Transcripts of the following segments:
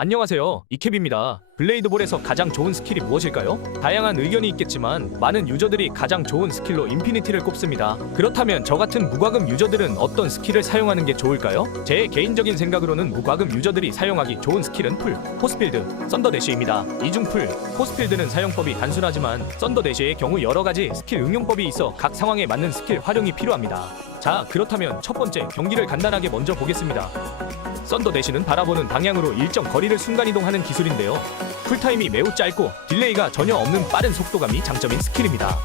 안녕하세요, 이캡입니다. 블레이드볼에서 가장 좋은 스킬이 무엇일까요? 다양한 의견이 있겠지만 많은 유저들이 가장 좋은 스킬로 인피니티를 꼽습니다. 그렇다면 저 같은 무과금 유저들은 어떤 스킬을 사용하는 게 좋을까요? 제 개인적인 생각으로는 무과금 유저들이 사용하기 좋은 스킬은 풀, 포스필드, 썬더대쉬입니다. 이중 풀, 포스필드는 사용법이 단순하지만 썬더대쉬의 경우 여러가지 스킬 응용법이 있어 각 상황에 맞는 스킬 활용이 필요합니다. 자, 그렇다면 첫 번째 경기를 간단하게 먼저 보겠습니다. 썬더대쉬는 바라보는 방향으로 일정 거리를 순간이동하는 기술인데요. 쿨타임이 매우 짧고 딜레이가 전혀 없는 빠른 속도감이 장점인 스킬입니다.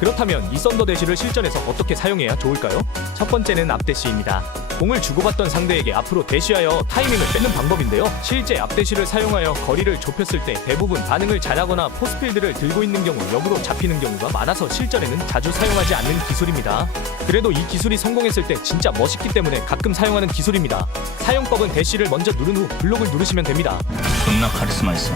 그렇다면 이 썬더대쉬를 실전에서 어떻게 사용해야 좋을까요? 첫 번째는 앞대쉬입니다. 공을 주고받던 상대에게 앞으로 대쉬하여 타이밍을 빼는 방법인데요. 실제 앞대쉬를 사용하여 거리를 좁혔을 때 대부분 반응을 잘하거나 포스필드를 들고 있는 경우 역으로 잡히는 경우가 많아서 실전에는 자주 사용하지 않는 기술입니다. 그래도 이 기술이 성공했을 때 진짜 멋있기 때문에 가끔 사용하는 기술입니다. 사용법은 대쉬를 먼저 누른 후 블록을 누르시면 됩니다. 존나 카리스마 있어.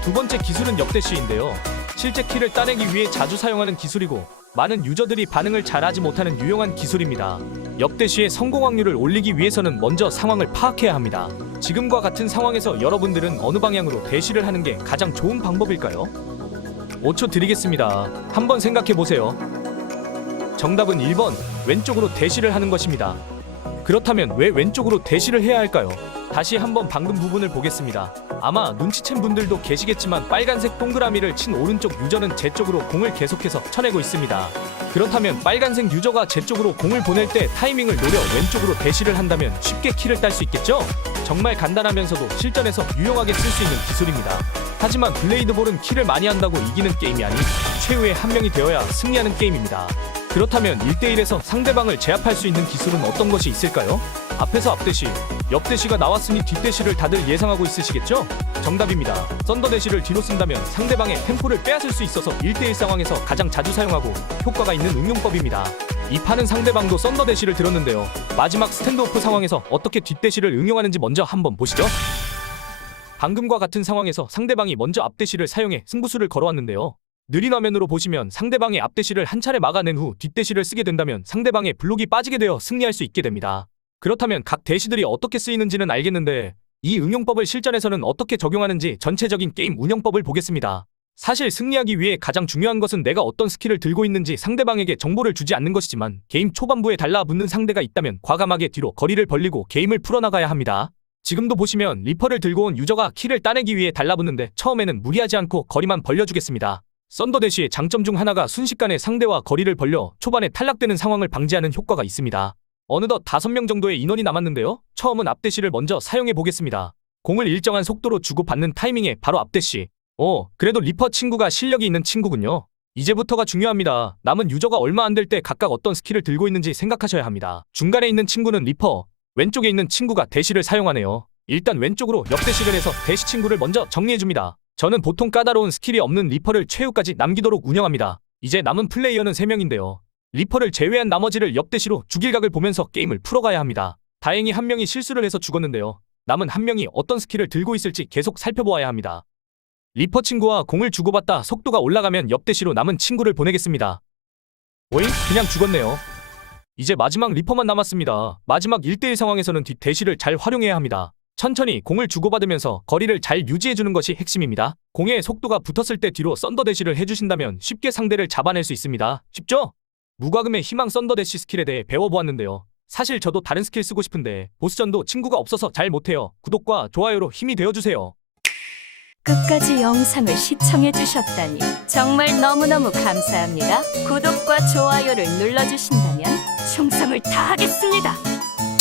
두 번째 기술은 역대쉬인데요. 실제 킬을 따내기 위해 자주 사용하는 기술이고 많은 유저들이 반응을 잘하지 못하는 유용한 기술입니다. 역대쉬의 성공 확률을 올리기 위해서는 먼저 상황을 파악해야 합니다. 지금과 같은 상황에서 여러분들은 어느 방향으로 대쉬를 하는 게 가장 좋은 방법일까요? 5초 드리겠습니다. 한번 생각해보세요. 정답은 1번 왼쪽으로 대쉬를 하는 것입니다. 그렇다면 왜 왼쪽으로 대쉬를 해야 할까요? 다시 한번 방금 부분을 보겠습니다. 아마 눈치챈 분들도 계시겠지만 빨간색 동그라미를 친 오른쪽 유저는 제 쪽으로 공을 계속해서 쳐내고 있습니다. 그렇다면 빨간색 유저가 제 쪽으로 공을 보낼 때 타이밍을 노려 왼쪽으로 대쉬를 한다면 쉽게 킬을 딸 수 있겠죠? 정말 간단하면서도 실전에서 유용하게 쓸 수 있는 기술입니다. 하지만 블레이드볼은 킬을 많이 한다고 이기는 게임이 아닌 최후의 한 명이 되어야 승리하는 게임입니다. 그렇다면 1대1에서 상대방을 제압할 수 있는 기술은 어떤 것이 있을까요? 앞에서 앞대쉬, 옆대쉬가 나왔으니 뒷대쉬를 다들 예상하고 있으시겠죠? 정답입니다. 썬더대쉬를 뒤로 쓴다면 상대방의 템포를 빼앗을 수 있어서 1대1 상황에서 가장 자주 사용하고 효과가 있는 응용법입니다. 이 판은 상대방도 썬더대쉬를 들었는데요. 마지막 스탠드오프 상황에서 어떻게 뒷대쉬를 응용하는지 먼저 한번 보시죠. 방금과 같은 상황에서 상대방이 먼저 앞대쉬를 사용해 승부수를 걸어왔는데요. 느린 화면으로 보시면 상대방의 앞대쉬를 한 차례 막아낸 후 뒷대쉬를 쓰게 된다면 상대방의 블록이 빠지게 되어 승리할 수 있게 됩니다. 그렇다면 각 대쉬들이 어떻게 쓰이는지는 알겠는데 이 응용법을 실전에서는 어떻게 적용하는지 전체적인 게임 운영법을 보겠습니다. 사실 승리하기 위해 가장 중요한 것은 내가 어떤 스킬을 들고 있는지 상대방에게 정보를 주지 않는 것이지만 게임 초반부에 달라붙는 상대가 있다면 과감하게 뒤로 거리를 벌리고 게임을 풀어나가야 합니다. 지금도 보시면 리퍼를 들고 온 유저가 킬을 따내기 위해 달라붙는데 처음에는 무리하지 않고 거리만 벌려주겠습니다. 썬더대쉬의 장점 중 하나가 순식간에 상대와 거리를 벌려 초반에 탈락되는 상황을 방지하는 효과가 있습니다. 어느덧 5명 정도의 인원이 남았는데요. 처음은 앞대쉬를 먼저 사용해 보겠습니다. 공을 일정한 속도로 주고받는 타이밍에 바로 앞대쉬. 그래도 리퍼 친구가 실력이 있는 친구군요. 이제부터가 중요합니다. 남은 유저가 얼마 안 될 때 각각 어떤 스킬을 들고 있는지 생각하셔야 합니다. 중간에 있는 친구는 리퍼, 왼쪽에 있는 친구가 대쉬를 사용하네요. 일단 왼쪽으로 역대쉬를 해서 대쉬 친구를 먼저 정리해줍니다. 저는 보통 까다로운 스킬이 없는 리퍼를 최후까지 남기도록 운영합니다. 이제 남은 플레이어는 3명인데요. 리퍼를 제외한 나머지를 옆대쉬로 죽일 각을 보면서 게임을 풀어가야 합니다. 다행히 한 명이 실수를 해서 죽었는데요. 남은 한 명이 어떤 스킬을 들고 있을지 계속 살펴보아야 합니다. 리퍼 친구와 공을 주고받다 속도가 올라가면 옆대쉬로 남은 친구를 보내겠습니다. 오잉? 그냥 죽었네요. 이제 마지막 리퍼만 남았습니다. 마지막 1대1 상황에서는 뒷대쉬를 잘 활용해야 합니다. 천천히 공을 주고받으면서 거리를 잘 유지해주는 것이 핵심입니다. 공의 속도가 붙었을 때 뒤로 썬더대쉬를 해주신다면 쉽게 상대를 잡아낼 수 있습니다. 쉽죠? 무과금의 희망 썬더대쉬 스킬에 대해 배워보았는데요. 사실 저도 다른 스킬 쓰고 싶은데 보스전도 친구가 없어서 잘 못해요. 구독과 좋아요로 힘이 되어주세요. 끝까지 영상을 시청해주셨다니 정말 너무너무 감사합니다. 구독과 좋아요를 눌러주신다면 충성을 다하겠습니다.